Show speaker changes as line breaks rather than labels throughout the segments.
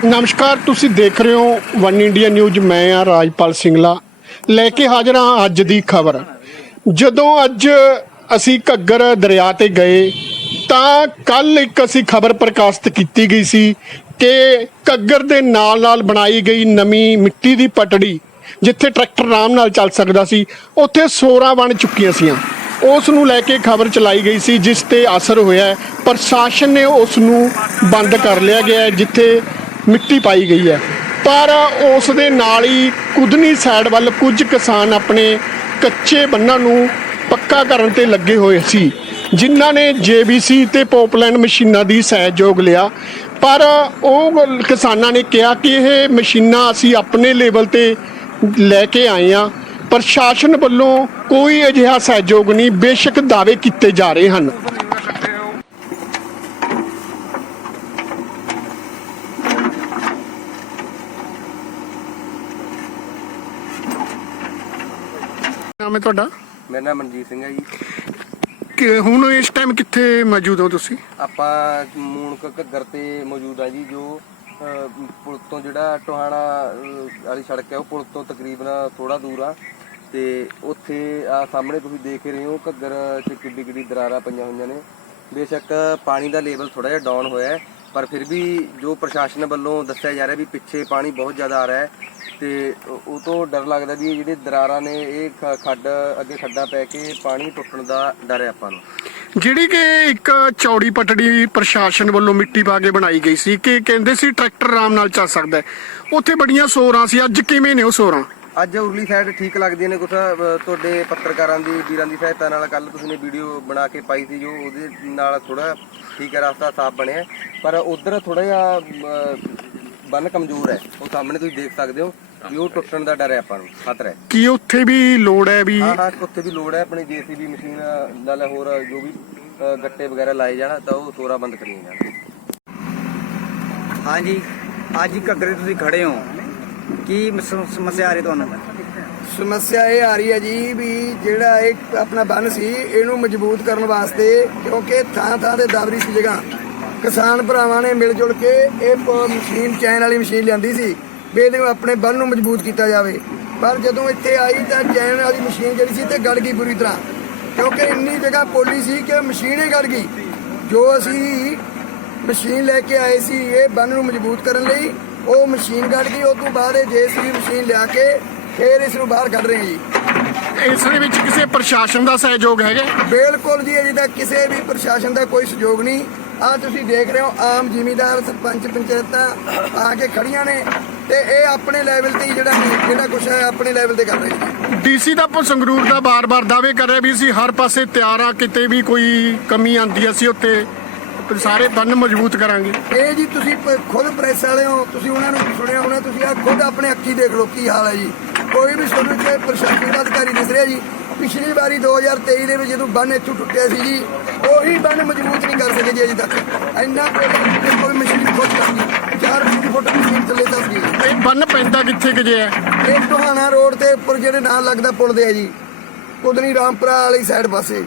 नमस्कार, तुसी देख रहे हो वन इंडिया न्यूज़। मैं हाँ राजपाल सिंगला लैके हाजिर हाँ अज दी खबर। जदों अज असी घग्गर दरिया ते गए तां कल एक असी खबर प्रकाशित की गई सी कि घग्गर दे नाल नाल बनाई गई नवीं मिट्टी दी पटड़ी जिथे ट्रैक्टर आराम नाल चल सकदा सी, उत्थे सोरां बन चुकियां सीआं। उस नूं लैके खबर चलाई गई सी जिस ते असर होया है। प्रशासन ने उस नूं बंद कर लिया गया है जिथे मिट्टी पाई गई है। पर उस दे नाल ही कुदनी साइड वाल कुछ किसान अपने कच्चे बन्ना नूं पक्का करन ते लगे हुए सी, जिन्हां ने JBC ते पॉपलैंड मशीनां दी सहयोग लिया। पर वो किसानां ने कहा कि यह मशीनां असीं अपने लेवल ते लैके आए हैं, प्रशासन वालों कोई अजिहा सहयोग नहीं। बेशक दावे किए जा रहे हैं। नाम है तुहाडा?
मेरा नाम मनजीत सिंह है जी।
कि हुण इस टाइम कित्थे मौजूद हो तुसीं?
ਆਪਾਂ ਮੂਣਕ ਘੱਗਰ ਤੇ ਮੌਜੂਦ ਆ ਜੀ। ਜੋ ਪੁਲ ਤੋਂ ਜਿਹੜਾ ਟੋਹਾਣਾ ਵਾਲੀ ਸੜਕ ਹੈ ਉਹ ਪੁਲ ਤੋਂ ਤਕਰੀਬਨ ਥੋੜਾ ਦੂਰ ਆ ਤੇ ਉੱਥੇ ਆ ਸਾਹਮਣੇ ਤੁਸੀਂ ਦੇਖ ਰਹੇ ਹੋ ਘੱਗਰ 'ਚ ਕਿੱਡੀ ਕਿੱਡੀ ਦਰਾਰਾਂ ਪਈਆਂ ਹੋਈਆਂ ਨੇ। ਬੇਸ਼ੱਕ ਪਾਣੀ ਦਾ ਲੈਵਲ ਥੋੜਾ ਜਿਹਾ ਡਾਊਨ ਹੋਇਆ ਹੈ, ਪਰ ਫਿਰ ਵੀ ਜੋ ਪ੍ਰਸ਼ਾਸਨ ਵੱਲੋਂ ਦੱਸਿਆ ਜਾ ਰਿਹਾ ਵੀ ਪਿੱਛੇ ਪਾਣੀ ਬਹੁਤ ਜ਼ਿਆਦਾ ਆ ਰਿਹਾ ਹੈ ਤੇ ਉਹ ਤੋਂ ਡਰ ਲੱਗਦਾ ਵੀ ਇਹ ਜਿਹੜੇ ਦਰਾਰਾਂ ਨੇ ਇਹ ਖੱਡ ਅੱਗੇ ਖੱਡਾਂ ਪੈ ਕੇ ਪਾਣੀ ਟੁੱਟਣ ਦਾ ਡਰ ਹੈ ਆਪਾਂ ਨੂੰ।
ਜਿਹੜੀ ਕਿ ਇੱਕ ਚੌੜੀ ਪਟੜੀ ਪ੍ਰਸ਼ਾਸਨ ਵੱਲੋਂ ਮਿੱਟੀ ਪਾ ਕੇ ਬਣਾਈ ਗਈ ਸੀ ਕਿ ਕਹਿੰਦੇ ਸੀ ਟਰੈਕਟਰ ਆਰਾਮ ਨਾਲ ਚੱਲ ਸਕਦਾ ਹੈ, ਉੱਥੇ ਬੜੀਆਂ ਸੋਰਾਂ ਸੀ। ਅੱਜ ਕਿਵੇਂ ਨੇ ਉਹ ਸੋਰਾਂ?
ਅੱਜ ਉਰਲੀ ਸਾਈਡ ਠੀਕ ਲੱਗਦੀਆਂ ਨੇ ਕੁਛ ਤੁਹਾਡੇ ਪੱਤਰਕਾਰਾਂ ਦੀ ਵੀਰਾਂ ਦੀ ਸਹਾਇਤਾ ਨਾਲ। ਕੱਲ ਤੁਸੀਂ ਨੇ ਵੀਡੀਓ ਬਣਾ ਕੇ ਪਾਈ ਸੀ ਜੋ ਉਹਦੇ ਨਾਲ ਥੋੜਾ ਠੀਕ ਹੈ, ਰਸਤਾ ਸਾਫ਼ ਬਣਿਆ। ਪਰ ਉਧਰ ਥੋੜਾ ਜਿਹਾ ਬੰਨ ਕਮਜ਼ੋਰ ਹੈ, ਉਹ ਸਾਹਮਣੇ ਤੁਸੀਂ ਦੇਖ ਸਕਦੇ ਹੋ ਵੀ ਉਹ ਟੁੱਟਣ ਦਾ ਡਰ ਹੈ, ਆਪਾਂ ਨੂੰ ਖਤਰਾ ਹੈ।
ਕੀ ਉੱਥੇ ਵੀ ਲੋੜ ਹੈ ਵੀ?
ਹਾਂ ਉੱਥੇ ਵੀ ਲੋੜ ਹੈ। ਆਪਣੀ JCB ਮਸ਼ੀਨ ਨਾਲ ਹੋਰ ਜੋ ਵੀ ਗੱਟੇ ਵਗੈਰਾ ਲਾਏ ਜਾਣ ਤਾਂ ਉਹ ਸੋਰਾ ਬੰਦ ਕਰੀਆਂ ਜਾਣ।
ਹਾਂਜੀ, ਅੱਜ ਘੱਗਰੇ ਤੁਸੀਂ ਖੜੇ ਹੋ, ਕੀ ਸਮੱਸਿਆ ਆ ਰਹੀ ਤੁਹਾਨੂੰ?
ਸਮੱਸਿਆ ਇਹ ਆ ਰਹੀ ਹੈ ਜੀ ਵੀ ਜਿਹੜਾ ਇਹ ਆਪਣਾ ਬੰਨ ਸੀ ਇਹਨੂੰ ਮਜ਼ਬੂਤ ਕਰਨ ਵਾਸਤੇ, ਕਿਉਂਕਿ ਥਾਂ ਥਾਂ ਤੇ ਦਬਰੀ ਸੀ ਜਗ੍ਹਾ, ਕਿਸਾਨ ਭਰਾਵਾਂ ਨੇ ਮਿਲ ਜੁਲ ਕੇ ਇਹ ਮਸ਼ੀਨ ਚੈਨ ਵਾਲੀ ਮਸ਼ੀਨ ਲਿਆਂਦੀ ਸੀ ਵੀ ਇਹਦੇ ਆਪਣੇ ਬੰਨ ਨੂੰ ਮਜ਼ਬੂਤ ਕੀਤਾ ਜਾਵੇ। ਪਰ ਜਦੋਂ ਇੱਥੇ ਆਈ ਤਾਂ ਚੈਨ ਵਾਲੀ ਮਸ਼ੀਨ ਜਿਹੜੀ ਸੀ ਤੇ ਗੜ ਗਈ ਬੁਰੀ ਤਰ੍ਹਾਂ, ਕਿਉਂਕਿ ਇੰਨੀ ਜਗ੍ਹਾ ਪੋਲੀ ਸੀ ਕਿ ਮਸ਼ੀਨ ਹੀ ਗੜ ਗਈ। ਜੋ ਅਸੀਂ ਮਸ਼ੀਨ ਲੈ ਕੇ ਆਏ ਸੀ ਇਹ ਬੰਨ ਨੂੰ ਮਜ਼ਬੂਤ ਕਰਨ ਲਈ, ਉਹ ਮਸ਼ੀਨ ਗੜ ਗਈ। ਉਸ ਤੋਂ ਬਾਅਦ ਇਹ JCB ਮਸ਼ੀਨ ਲਿਆ ਕੇ ਫਿਰ ਇਸ ਨੂੰ ਬਾਹਰ ਕੱਢ ਰਹੇ ਹਾਂ ਜੀ।
ਇਸ ਦੇ ਵਿੱਚ ਕਿਸੇ ਪ੍ਰਸ਼ਾਸਨ ਦਾ ਸਹਿਯੋਗ ਹੈਗਾ?
ਬਿਲਕੁਲ ਜੀ, ਅਜੇ ਤੱਕ ਕਿਸੇ ਵੀ ਪ੍ਰਸ਼ਾਸਨ ਦਾ ਕੋਈ ਸਹਿਯੋਗ ਨਹੀਂ। ਆ ਤੁਸੀਂ ਦੇਖ ਰਹੇ ਹੋ ਆਮ ਜ਼ਿਮੀਂਦਾਰ ਸਰਪੰਚ ਪੰਚਾਇਤਾਂ ਆ ਕੇ ਖੜੀਆਂ ਨੇ ਤੇ ਇਹ ਆਪਣੇ ਲੈਵਲ ਤੇ ਜਿਹੜਾ ਕੁਛ ਹੈ ਆਪਣੇ ਲੈਵਲ ਤੇ ਕਰ ਰਹੇ ਨੇ।
DC ਦਾ ਸੰਗਰੂਰ ਦਾ ਬਾਰ-ਬਾਰ ਦਾਅਵੇ ਕਰ ਰਿਹਾ ਵੀ ਅਸੀਂ ਹਰ ਪਾਸੇ ਤਿਆਰ ਆ, ਕਿਤੇ ਵੀ ਕੋਈ ਕਮੀ ਆਂਦੀ ਅਸੀਂ ਉੱਥੇ ਸਾਰੇ ਬੰਨ ਮਜ਼ਬੂਤ ਕਰਾਂਗੇ।
ਇਹ ਜੀ ਤੁਸੀਂ ਖੁਦ ਪ੍ਰੈਸ ਵਾਲੇ ਹੋ, ਤੁਸੀਂ ਉਹਨਾਂ ਨੂੰ ਸੁਣਿਆ ਹੋਣਾ, ਤੁਸੀਂ ਆ ਖੁਦ ਆਪਣੇ ਅੱਖੀ ਦੇਖ ਲਓ ਕੀ ਹਾਲ ਹੈ ਜੀ। ਕੋਈ ਵੀ ਤੁਹਾਨੂੰ ਕਿ ਪ੍ਰਸ਼ਾਸਨ ਦਾ ਅਧਿਕਾਰੀ ਦਿਸ ਰਿਹਾ ਜੀ? ਪਿਛਲੀ ਵਾਰੀ 2023 ਦੇ ਵਿੱਚ ਜਦੋਂ ਬੰਨ ਇੱਥੋਂ ਟੁੱਟਿਆ ਸੀ ਜੀ, ਉਹੀ ਬੰਨ ਮਜ਼ਬੂਤ ਨਹੀਂ ਕਰ ਸਕੇ ਜੀ ਅਜੇ ਤੱਕ। ਇੰਨਾ ਕੋਈ ਮਸ਼ੀਨ ਖੁਦ ਕਰਦੀ 4 ਫੁੱਟ ਮਸ਼ੀਨ ਥੱਲੇ ਦੱਸ ਗਈ।
ਇਹ ਬੰਨ ਪੈਂਦਾ ਕਿੱਥੇ ਕਿ ਜੇ ਹੈ?
ਇਹ ਟੋਹਾਣਾ ਰੋਡ ਤੇ ਉੱਪਰ ਜਿਹੜੇ ਨਾਲ ਲੱਗਦਾ ਪੁਲ ਦੇ ਆ ਜੀ, ਕੁਦਨੀ ਰਾਮਪੁਰਾ ਵਾਲੀ ਸਾਈਡ ਪਾਸੇ।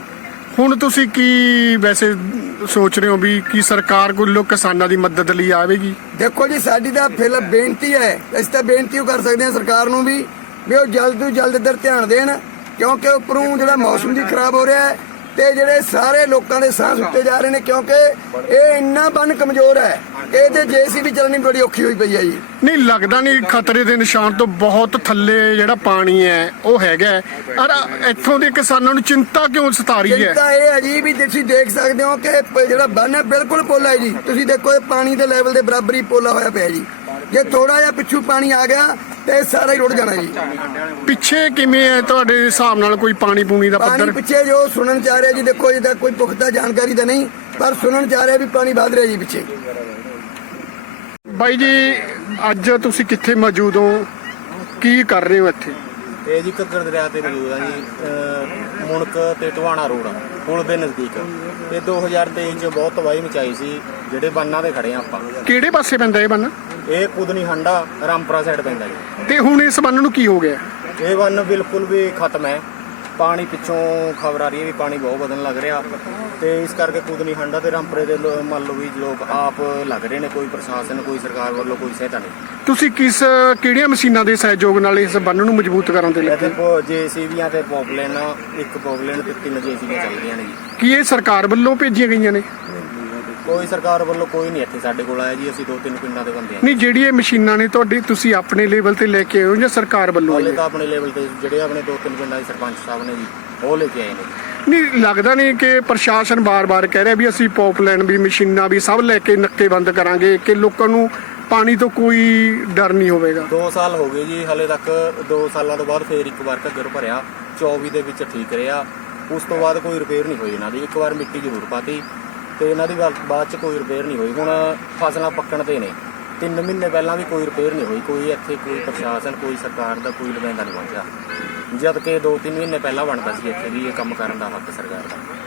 ਹੁਣ ਤੁਸੀਂ ਕੀ ਵੈਸੇ ਸੋਚ ਰਹੇ ਹੋ ਵੀ ਕੀ ਸਰਕਾਰ ਕੋਲੋਂ ਕਿਸਾਨਾਂ ਦੀ ਮਦਦ ਲਈ ਆਵੇਗੀ?
ਦੇਖੋ ਜੀ, ਸਾਡੀ ਤਾਂ ਫਿਰ ਬੇਨਤੀ ਹੈ, ਅਸੀਂ ਤਾਂ ਬੇਨਤੀ ਕਰ ਸਕਦੇ ਹਾਂ ਸਰਕਾਰ ਨੂੰ ਵੀ ਉਹ ਜਲਦ ਤੋਂ ਜਲਦ ਇੱਧਰ ਧਿਆਨ ਦੇਣ, ਕਿਉਂਕਿ ਉੱਪਰੋਂ ਜਿਹੜਾ ਮੌਸਮ ਵੀ ਖਰਾਬ ਹੋ ਰਿਹਾ ਹੈ ਤੇ ਜਿਹੜੇ ਸਾਰੇ ਲੋਕਾਂ ਦੇ ਸਾਹ ਸੁੱਤੇ ਜਾ ਰਹੇ ਨੇ, ਕਿਉਂਕਿ ਇਹ ਇੰਨਾ ਬੰਨ ਕਮਜ਼ੋਰ ਹੈ ਇਹ ਤੇ JCB ਚੱਲਣੀ ਬੜੀ ਔਖੀ ਹੋਈ ਪਈ ਹੈ ਜੀ।
ਨਹੀਂ ਲੱਗਦਾ ਨਹੀਂ ਖਤਰੇ ਦੇ ਨਿਸ਼ਾਨ ਤੋਂ ਬਹੁਤ ਥੱਲੇ ਜਿਹੜਾ ਪਾਣੀ ਹੈ ਉਹ ਹੈਗਾ, ਔਰ ਇੱਥੋਂ ਦੇ ਕਿਸਾਨਾਂ ਨੂੰ ਚਿੰਤਾ ਕਿਉਂ ਸਤਾ ਰਹੀ ਹੈ?
ਚਿੰਤਾ ਇਹ ਹੈ ਜੀ ਵੀ ਤੁਸੀਂ ਦੇਖ ਸਕਦੇ ਹੋ ਕਿ ਜਿਹੜਾ ਬੰਨ ਹੈ ਬਿਲਕੁਲ ਪੋਲਾ ਹੈ ਜੀ। ਤੁਸੀਂ ਦੇਖੋ ਇਹ ਪਾਣੀ ਦੇ ਲੈਵਲ ਦੇ ਬਰਾਬਰ ਹੀ ਪੋਲਾ ਹੋਇਆ ਪਿਆ ਜੀ। ਜੇ ਥੋੜਾ ਜਿਹਾ ਪਿੱਛੋਂ ਪਾਣੀ ਆ ਗਿਆ ਤੇ ਸਾਰਾ ਹੀ ਰੁੜ ਜਾਣਾ ਜੀ।
ਪਿੱਛੇ ਕਿਵੇਂ ਹੈ ਤੁਹਾਡੇ ਹਿਸਾਬ ਨਾਲ ਕੋਈ ਪਾਣੀ ਪੂਣੀ ਦਾ ਪੱਧਰ?
ਪਿੱਛੇ ਜੋ ਸੁਣਨ ਚ ਆ ਰਿਹਾ ਜੀ, ਦੇਖੋ ਇਹਦਾ ਕੋਈ ਪੁਖਤਾ ਜਾਣਕਾਰੀ ਤਾਂ ਨਹੀਂ, ਪਰ ਸੁਣਨ ਚ ਆ ਰਿਹਾ ਵੀ ਪਾਣੀ ਵਧ ਰਿਹਾ ਜੀ ਪਿੱਛੇ।
ਬਾਈ ਜੀ, ਅੱਜ ਤੁਸੀਂ ਕਿੱਥੇ ਮੌਜੂਦ ਹੋ, ਕੀ ਕਰ ਰਹੇ ਹੋ ਇੱਥੇ?
ਇਹ ਜੀ ਘੱਗਰ ਦਰਿਆ ਤੇ ਮੌਜੂਦ ਆ ਜੀ, ਮੁਣਕ ਤੇ ਟੋਹਾਣਾ ਰੋਡ ਪੁਲ ਦੇ ਨਜ਼ਦੀਕ। ਇਹ 2023 ਚ ਬਹੁਤ ਤਬਾਹੀ ਮਚਾਈ ਸੀ। ਜਿਹੜੇ ਬੰਨਾਂ ਤੇ ਖੜੇ ਆ ਆਪਾਂ।
ਕਿਹੜੇ ਪਾਸੇ ਪੈਂਦਾ ਇਹ ਬੰਨ?
ਇਹ ਕੁਦਨੀ ਹੰਡਾ ਰਾਮਪੁਰਾ ਸਾਈਡ ਪੈਂਦਾ ਜੀ।
ਤੇ ਹੁਣ ਇਸ ਬੰਨ ਨੂੰ ਕੀ ਹੋ ਗਿਆ?
ਇਹ ਬੰਨ ਬਿਲਕੁਲ ਵੀ ਖਤਮ ਹੈ। ਪਾਣੀ ਪਿੱਛੋਂ ਖਬਰ ਆ ਰਹੀ ਹੈ ਵੀ ਪਾਣੀ ਬਹੁਤ ਵਧਣ ਲੱਗ ਰਿਹਾ ਤੇ ਇਸ ਕਰਕੇ ਕੁਦਨੀ ਹੰਡਾ ਤੇ ਰਾਮਪੁਰੇ ਦੇ ਮੰਨ ਲਓ ਵੀ ਲੋਕ ਆਪ ਲੱਗ ਰਹੇ ਨੇ, ਕੋਈ ਪ੍ਰਸ਼ਾਸਨ ਕੋਈ ਸਰਕਾਰ ਵੱਲੋਂ ਕੋਈ ਸਹਾਇਤਾ ਨਹੀਂ।
ਤੁਸੀਂ ਕਿਹੜੀਆਂ ਮਸ਼ੀਨਾਂ ਦੇ ਸਹਿਯੋਗ ਨਾਲ ਇਸ ਬੰਨ ਨੂੰ ਮਜ਼ਬੂਤ ਕਰਨ ਤੇ ਲੱਗੇ?
ਇੱਥੇ ਜੇਸੀਬੀਆਂ ਤੇ ਪੌਪਲੇਨ, ਇੱਕ ਪੌਪਲੇਨ ਤੇ 3 ਜੇਸੀਬੀਆਂ ਚੱਲ ਰਹੀਆਂ ਨੇ ਜੀ।
ਕੀ ਇਹ ਸਰਕਾਰ ਵੱਲੋਂ ਭੇਜੀਆਂ ਗਈਆਂ ਨੇ?
ਕੋਈ ਸਰਕਾਰ ਵੱਲੋਂ ਕੋਈ ਨਹੀਂ ਇੱਥੇ ਸਾਡੇ ਕੋਲ ਆਇਆ ਜੀ, ਅਸੀਂ 2-3 ਪਿੰਡਾਂ ਦੇ ਬੰਦੇ ਹਾਂ।
ਨਹੀਂ, ਜਿਹੜੀ ਇਹ ਮਸ਼ੀਨਾਂ ਨੇ ਤੁਹਾਡੀ ਤੁਸੀਂ ਆਪਣੇ ਲੈਵਲ ਤੇ ਲੈ ਕੇ ਆਏ ਹੋ ਜਾਂ ਸਰਕਾਰ ਵੱਲੋਂ ਆਈ
ਹਾਲੇ
ਹੈ?
ਤਾਂ ਆਪਣੇ ਲੈਵਲ ਤੇ ਜਿਹੜੇ ਆਪਣੇ 2-3 ਪਿੰਡਾਂ ਦੇ ਸਰਪੰਚ ਸਾਹਿਬ ਨੇ ਜੀ ਉਹ ਲੈ ਕੇ ਆਏ ਨੇ ਜੀ।
ਨਹੀਂ ਲੱਗਦਾ ਨਹੀਂ ਕਿ ਪ੍ਰਸ਼ਾਸਨ ਬਾਰ-ਬਾਰ ਕਹਿ ਰਿਹਾ ਵੀ ਅਸੀਂ ਪੌਪਲਾਈਨ ਵੀ ਮਸ਼ੀਨਾਂ ਵੀ ਸਭ ਲੈ ਕੇ ਨੱਕੇਬੰਦ ਕਰਾਂਗੇ ਕਿ ਲੋਕਾਂ ਨੂੰ ਪਾਣੀ ਤੋਂ ਕੋਈ ਡਰ ਨਹੀਂ ਹੋਵੇਗਾ?
2 ਸਾਲ ਹੋ ਗਏ ਜੀ, ਹਲੇ ਤੱਕ 2 ਸਾਲਾਂ ਤੋਂ ਬਾਅਦ ਫੇਰ ਇੱਕ ਵਾਰ ਘੱਗਰ ਭਰਿਆ, 24 ਦੇ ਵਿੱਚ ਠੀਕ ਰਿਹਾ। ਉਸ ਤੋਂ ਬਾਅਦ ਕੋਈ ਰਿਪੇਅਰ ਨਹੀਂ ਹੋਈ ਇਹਨਾਂ ਦੀ। ਇੱਕ ਵਾਰ ਮਿੱਟੀ ਜ਼ਰੂਰ ਪਾਤੀ ਤੇ ਇਹਨਾਂ ਦੀ ਬਾਅਦ ਚ ਕੋਈ ਰਿਪੇਅਰ ਨਹੀਂ ਹੋਈ। ਹੁਣ ਫਸਲਾਂ ਪੱਕਣ ਤੇ ਨੇ, 3 ਮਹੀਨੇ ਪਹਿਲਾਂ ਵੀ ਕੋਈ ਰਿਪੇਅਰ ਨਹੀਂ ਹੋਈ। ਕੋਈ ਇੱਥੇ ਕੋਈ ਪ੍ਰਸ਼ਾਸਨ ਕੋਈ ਸਰਕਾਰ ਦਾ ਕੋਈ ਨੁਮਾਇੰਦਾ ਨਹੀਂ ਪਹੁੰਚਿਆ, ਜਦ ਕਿ 2-3 ਮਹੀਨੇ ਪਹਿਲਾਂ ਬਣਦਾ ਸੀ ਇੱਥੇ ਵੀ ਇਹ ਕੰਮ ਕਰਨ ਦਾ ਹੱਕ ਸਰਕਾਰ ਦਾ।